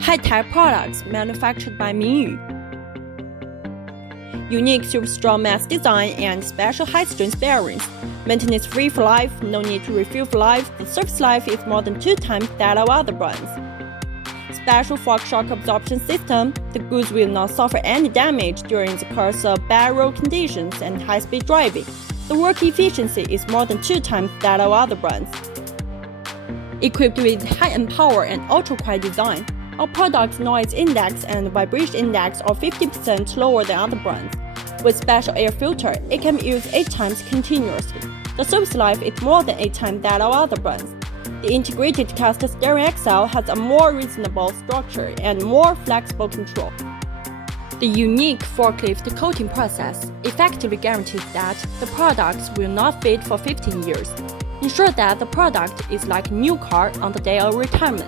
High-tech products manufactured by Mingyu. Unique super strong mass design and special high-strength bearings. Maintenance free for life, no need to refuel for life. The service life is more than 2 times that of other brands. Special fork shock absorption system. The goods will not suffer any damage during the course of bad road conditions and high-speed driving. The work efficiency is more than 2 times that of other brands. Equipped with high-end power and ultra-quiet design, our product's noise index and vibration index are 50% lower than other brands. With special air filter, it can be used 8 times continuously. The service life is more than 8 times that of other brands. The integrated cast steering axle has a more reasonable structure and more flexible control. The unique forklift coating process effectively guarantees that the products will not fade for 15 years. Ensure that the product is like a new car on the day of retirement.